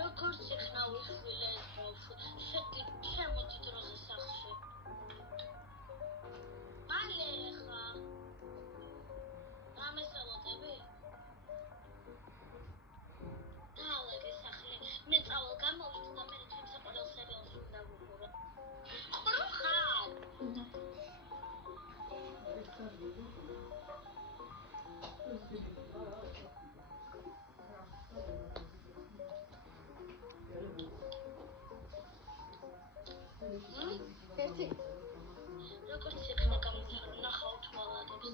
როგორც იხნავის შვილებს შემოდი დროზე სახლში. მალე ხა რამესელოდები? დაალაგე სახლი. მე წავალ გამოვიდე და მე ჩემს ყველა სერიალს უნდა ვუყურო. ყურო ხარ? ერთი როგორც იქნა გამოსარო ნახავ თვალადებს.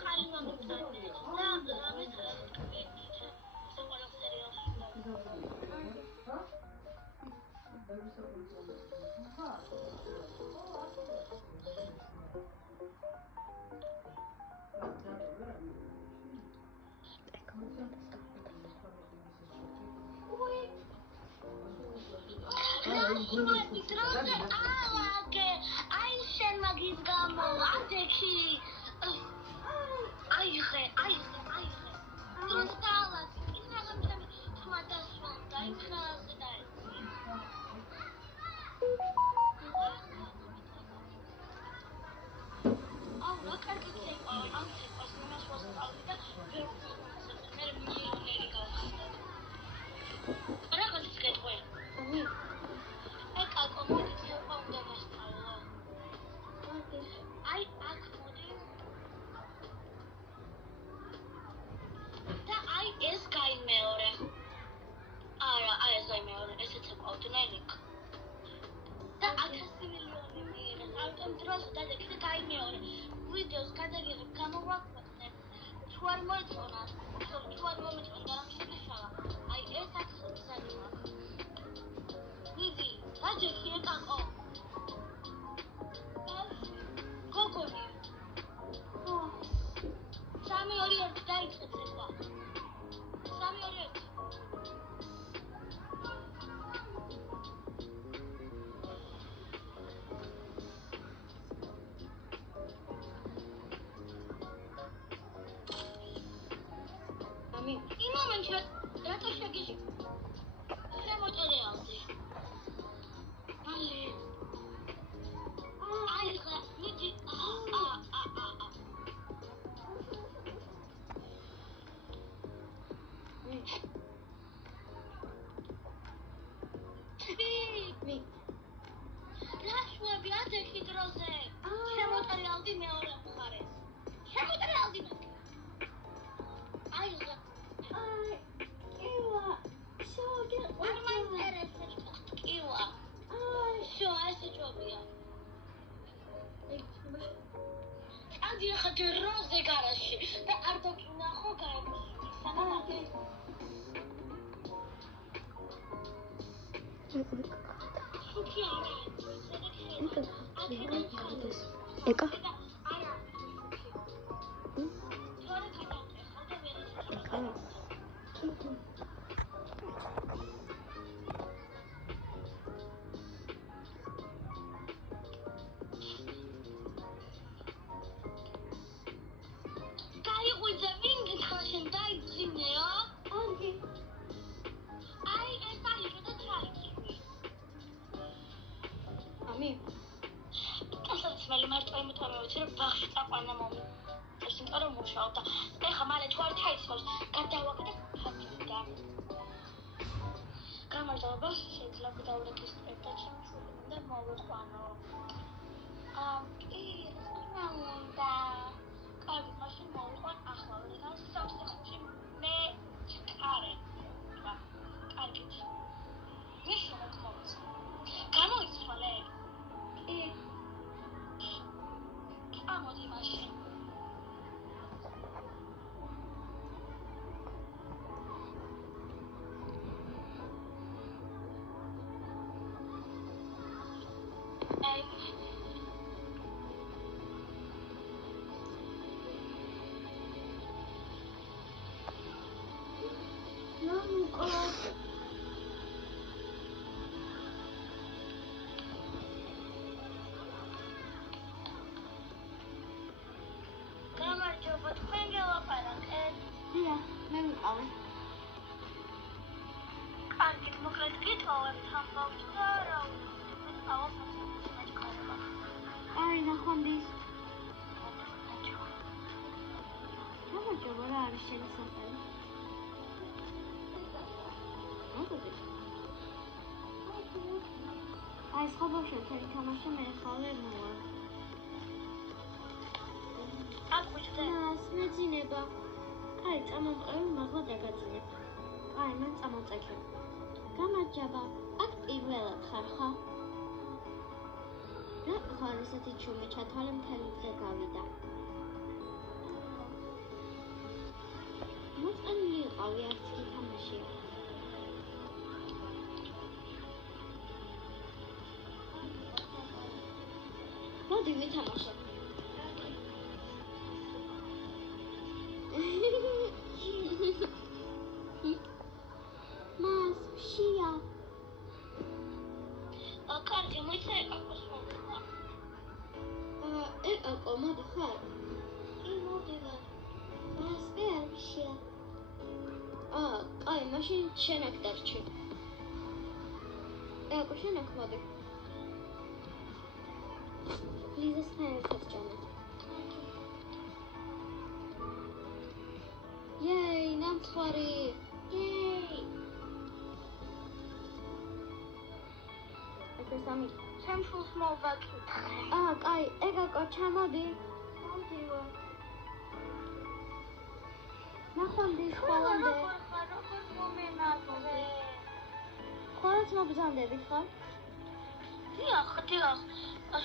ხალი მომწონდი და რამე თქვენი ყველა სერიალს უნდა დროზე ალაგე, აი შენ მაგის გამო, ადექი. აიღე. დროზე დაალაგე, ის რაღაც ჩემი თმა დასრულდა, იმ ხალხზე დაეცი. აუ, რა კარგი ცეკვავი, ამ ცეკვას იმას ვასწავლი და ვერ ვხსოვს, მე მილიონერი გავხდე. რაღაც გეტყვი. ეკაკო, მოდი ცეკვა უნდა გასწავლო. აი, აქ მოდი. და აი ეს გაიმეორე. არა, აი ეს გაიმეორე, ესეც ეკავდნენ. და 1000 მილიონი მიიღეს. ამიტომ დროს დადექი და გაიმეორე. ვიდეოს გადაგიღებ, გამოვაქვეყნე. თუ არ მოეწონა, თუ არ მომეწონდა რა მისვლიშავა. აი ეს აქ მზადი მაქვს. ვიდი, დადექი ეკაკო. გოგონი. 3-2-1 დაიწყე ცეკვა. 3-2-1. მამი, იმ მომენტში რატო შეგიჟი? შემოწერეალდი. მალე. აიღე, მიდი. მი. რაშუები ადექი დროზე. შემოწერეალდი მეორე მხარეს. შემოწერეალდი მე. აიღე. კივა. შოგი. არ მაინტერესებს კივა. შო, ესე ჯობია. წადი ახლა დროზე გარაჟში და არ დაკინახო გაემოსული. სამომავლე. შუქი არა, ზედეთ ხედა. აქედან ჩამოდეს. ეკა? არა, შუქი. თორე გადავწე, ხალხი ვერ ისე. ეკა? გაიღვიძე, ვინ გითხრა შენ დაიძინეო? კარგი. აი, ეს აიღე და ჩაიწვი. მამი, თასაცმელი მარტო იმით ამოვიცი, რომ ბაღში წაყვანა მომწევს, იმიტომ რომ მუშაობ და ეხა მალე თუ არ ჩაიცვავს, გადავაკეთებ ფათვიდან. გამარჯობა, შეიძლება დავრეგისტრირებ და ჩემი შვილი მინდა მოვიყვანო. კი, რა უნდა? კარგი, მაშინ მოვიყვან ახლა, რადგან სამსახურში მე ჩქარე. კარგით. ვიში მოქმობს. გამოიცვალე? კი. წამოდი მაშინ. ვიყავი. კარგი, მოკლედ გიტოვებთ ამბავთ და რა ვიცი, ავას მაჩქარება. აი, ნახვამდის. გამარჯობა, რა არის შენი სახელი? მოგდი. აი, სხვა ბავშვებთან ითამაშე, მე ხალე მოვა. აკვირდე. მას მეძინება. აი, წამომყევი მაღლა დაგაძინებ. აი, მან წამოწექე. გამარჯობა, აქ პირველად ხარ, ხო? რა ხარ ესეთი ჩუმე ჩათვალე მთელი დღე გავიდა. მოწყენილი იყავი, არც გითამაშია. მოდი ვითამაშოთ. მას შია. კარგი, მოიცა ეკაკოს მოგება. ეკაკო, მოდი ხარ? კი, მოდივარ. მას ვერ შია. კაი, მაშინ შენ აქ დარჩი. ეკაკო, შენ აქ მოდი. ლიზასთან ერთად ჭამეთ. იეი, ნამცხვარი. იეი. სამი. ჩემ შულს მოვაკითხე. კაი, ეკაკო, ჩამოდი. მოდივარ. ნახვამდის ხოლმე. როგორ მომენატრე? ხოლმე მობრძანდებით, ხო? დიახ.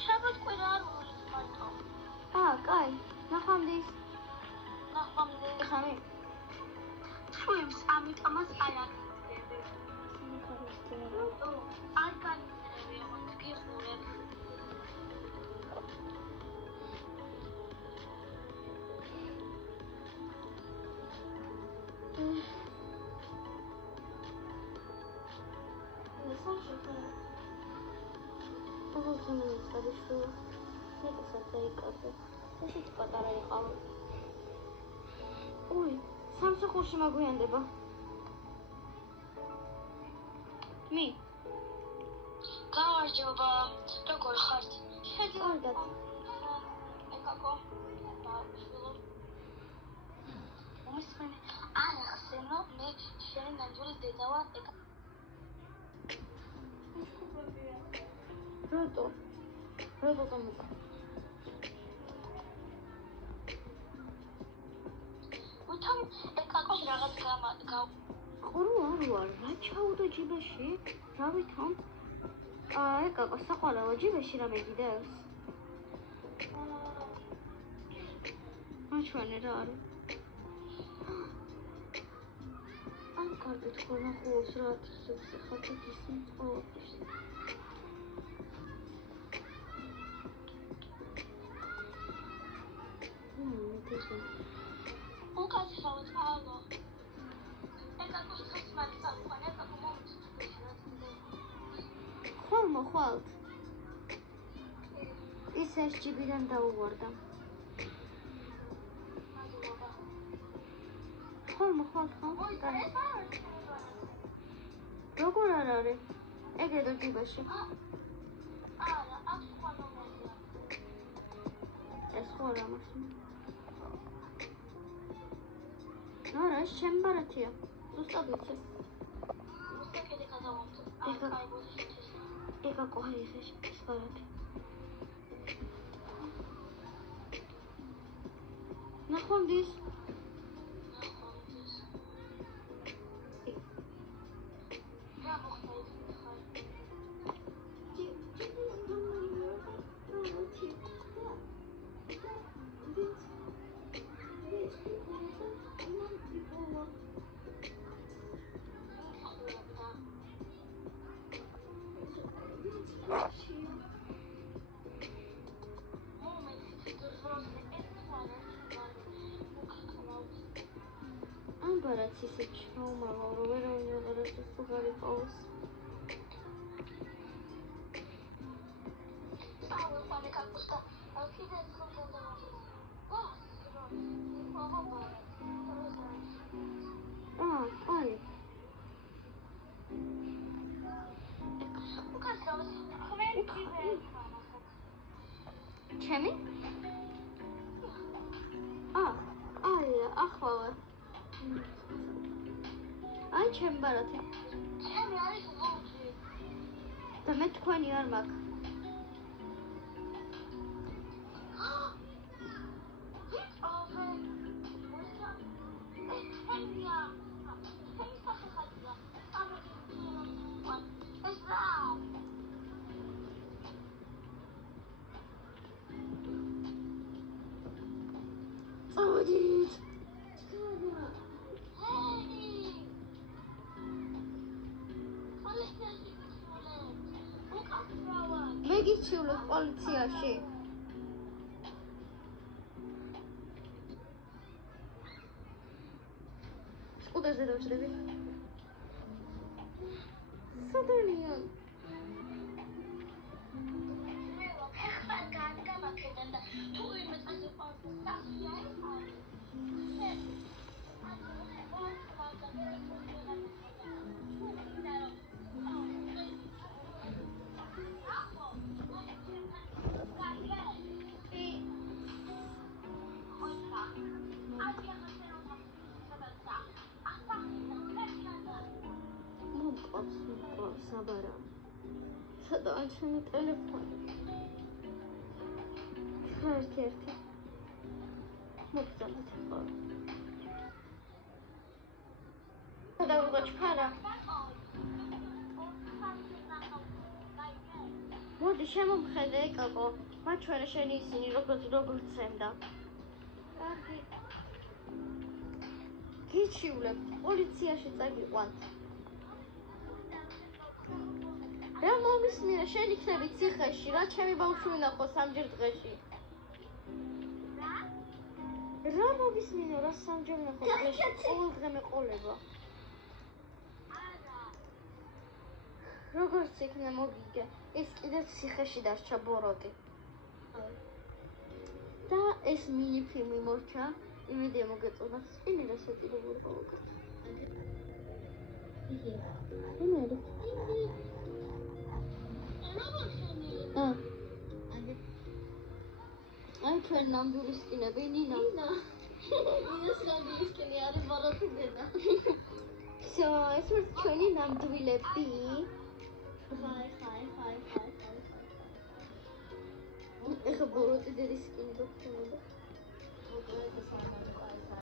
შაბათ-კვირა არ ვუვლით მარტო. კაი, ნახვამდის. ნახვამდის. ხამი. შუიმს ამიტომაც არ აგიწევი. არ განიცდები, ოღონდ გიხურებ. ოღონდ გადაშულა. მეტასაც დაიკარგე. ესეც პატარა იყავი. ой, სამსახურში მაგვიანდება. მი. გამარჯობა. როგორ ხართ? კარგად. ეკაკო. შულო. მომისმენი. არ ახსენო, მე შენი ნამდვილი დედა ვარ, ეკაკო. რატო გამოყო? უთამ ეკაკოს რაღაც ყურო არ ვარ, რა ჩაუდა ჯიბეში? რა ვითომ? ეკაკო, საყვალეო ჯიბეში რამე გიდევს? მაჩვენე რა არის? არ კარგი თქო ნახულობს რა ათასებს ხართ ისინი ყოველთვის. უკაცრავად, ალო. ეკაკოს ხის მაგსალხან, ეკაკო მომწიფეში რა თქმა. ხვალთ. ის ეს ჯიბიდან დაუვარდა. ხვალთ, ხო? როგორ არ არის? ეგრე დო ჯიბეში. არა, აქ სხვა ნომერია. ეს ხო რა მაშინ? არა, ეს ჩემი ბარათია. ზუსტად ვიცი. უსაკეთე გადავამწე. ეკაკო, აი ეს ბარათი. ნახვამდის. რა მოხდა ის ხარ? ამ ბარათს ისე ჩაუმალავ, რომ ვერავინ ვეღარასდროს თუ გარიყავს. წავიყვანე კაკოს და კიდე ერთხელ გადავამოწმე. ჩემი? აია, ახლავე. აი, ჩემი ბარათი. ჩემი არის ლუჯი. და მე თქვენი არ მაქვს. ვიწოვე. ჩემია. ჩემი სახალხია. ეს რა? წავედით. მე გიჩივლებ პოლიციაში. სკუტერზე დავჭრები. სადანია? მომყავს საბარა. სადაა ჩემი ტელეფონი? ერთი. მოგწონთ ხო? გადავიღო ჩქარა. მოდი შემომხედე ეკაკო. მაჩვენე შენი ისინი როგორ ცემდა. კარგი. გიჩივლებ პოლიციაში წაგიყვანთ. რა მომისმინე შენ იქნები ციხეში, რა ჩემი ბავშვი ვნახო სამჯერ დღეში. რა მომისმინე რა სამჯერ ვნახო დღეში, ყოველ დღე მეყოლება. როგორც იქნა მოგიგე, ეს კიდე ციხეში დარჩა ბოროტი. და ეს მინი ფილმი მორჩა, იმედია მოგეწონათ. წინი რა სატირებულო გავაკეთე. იმედი. აი ჩვენ ნამდვილი სკინები, ნინა. ნინას ნამდვილი სკინი არის ბოროტი დედა. всё, ეს არის ჩვენი ნამდვილები. ხაი. ეხა ბოროტი დედის სკინი გქონოდა.